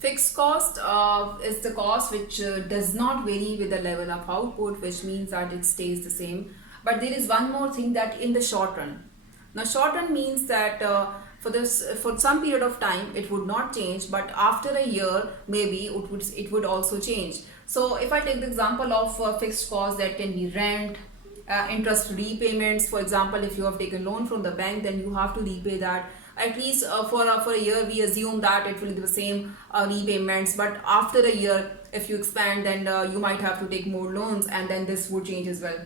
Fixed cost is the cost which does not vary with the level of output, which means that it stays the same. But there is one more thing, that in the short run. Now, short run means that for some period of time it would not change, but after a year maybe it would also change. So, if I take the example of fixed cost, that can be rent, interest repayments. For example, if you have taken loan from the bank, then you have to repay that at least for a year. We assume that it will be the same repayments, but after a year if you expand, then you might have to take more loans, and then this would change as well.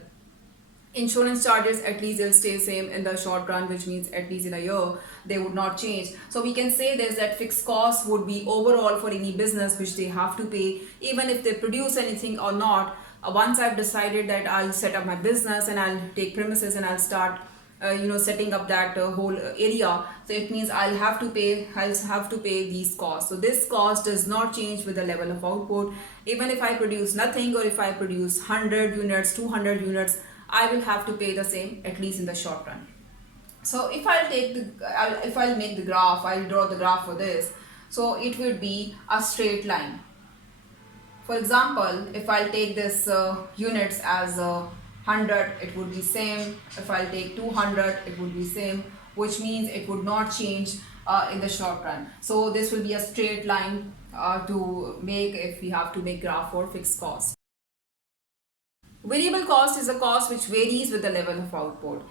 Insurance charges, at least they'll stay same in the short run, which means at least in a year they would not change. So we can say this, that fixed costs would be overall for any business which they have to pay, even if they produce anything or not. Once I've decided that I'll set up my business and I'll take premises and I'll start setting up that whole area, so it means I'll have to pay these costs. So this cost does not change with the level of output. Even if I produce nothing, or if I produce 100 units, 200 units, I will have to pay the same, at least in the short run. So if I'll make the graph, I'll draw the graph for this. So it would be a straight line. For example, if I'll take this units as 100, it would be same. If I'll take 200, it would be same, which means it would not change in the short run. So this will be a straight line to make if we have to make graph for fixed cost. Variable cost is a cost which varies with the level of output.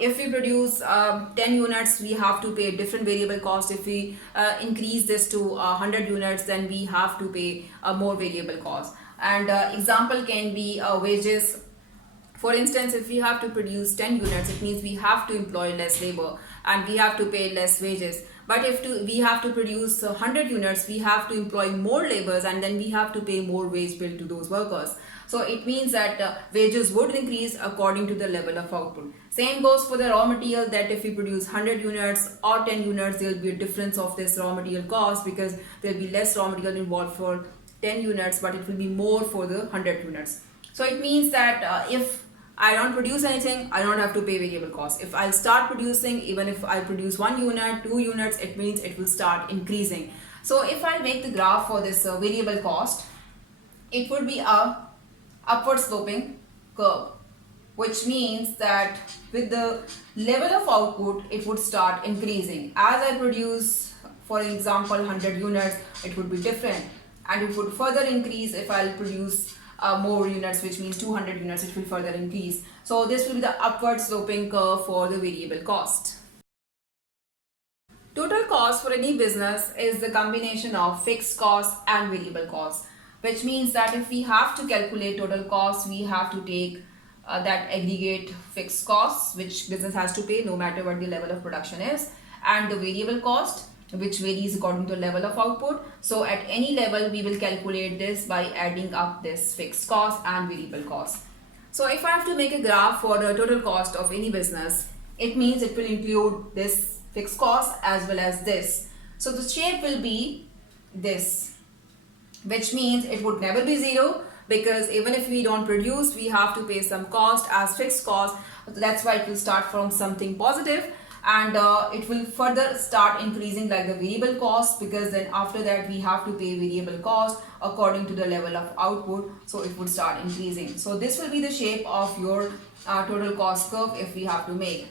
If we produce 10 units, we have to pay different variable cost. If we increase this to 100 units, then we have to pay more variable cost. And example can be wages. For instance, if we have to produce 10 units, it means we have to employ less labor and we have to pay less wages. But if we have to produce 100 units, we have to employ more laborers, and then we have to pay more wage bill to those workers. So it means that wages would increase according to the level of output. Same goes for the raw material, that if we produce 100 units or 10 units, there will be a difference of this raw material cost, because there will be less raw material involved for 10 units, but it will be more for the 100 units. So it means that if I don't produce anything, I don't have to pay variable cost. If I'll start producing, even if I produce 1 unit, 2 units, it means it will start increasing. So if I make the graph for this variable cost, it would be a upward sloping curve, which means that with the level of output, it would start increasing. As I produce, for example, 100 units, it would be different, and it would further increase if I'll produce more units, which means 200 units, it will further increase. So this will be the upward sloping curve for the variable cost. Total cost for any business is the combination of fixed costs and variable costs, which means that if we have to calculate total costs, we have to take that aggregate fixed costs which business has to pay no matter what the level of production is, and the variable cost which varies according to the level of output. So at any level we will calculate this by adding up this fixed cost and variable cost. So if I have to make a graph for the total cost of any business, it means it will include this fixed cost as well as this. So the shape will be this, which means it would never be zero, because even if we don't produce, we have to pay some cost as fixed cost. That's why it will start from something positive, and it will further start increasing like the variable cost, because then after that we have to pay variable cost according to the level of output, so it would start increasing. So this will be the shape of your total cost curve if we have to make.